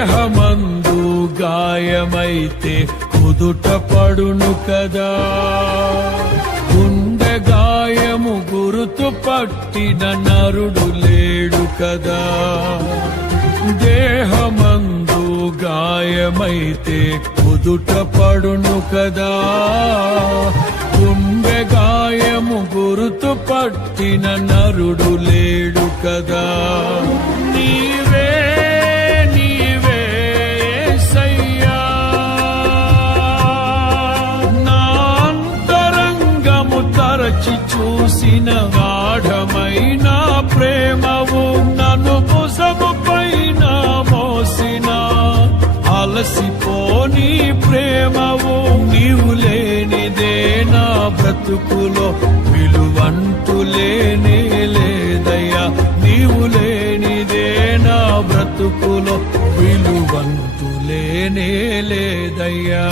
దేహమందు గాయమైతే కుదుట పడును కదా, గుండె గాయము గురుతు పట్టిన నరుడు లేడు కదా. దేహమందు గాయమైతే కుదుట పడును కదా, గుండె గాయము గురుతు పట్టిన నరుడు లేడు కదా. నీవే నీవే యేసయ్యా, నా అంతరంగము తరచి చూసిన గాఢమైన ప్రేమవు, నన్ను భుజము పైన మోసిన అలసిపోని ప్రేమవు. నీవు లేనిదే నా బ్రతుకులో విలువంటూ లేనే లేదయ్యా, నీవు లేనిదే నా బ్రతుకులో విలువంటూ లేనే లేదయ్యా.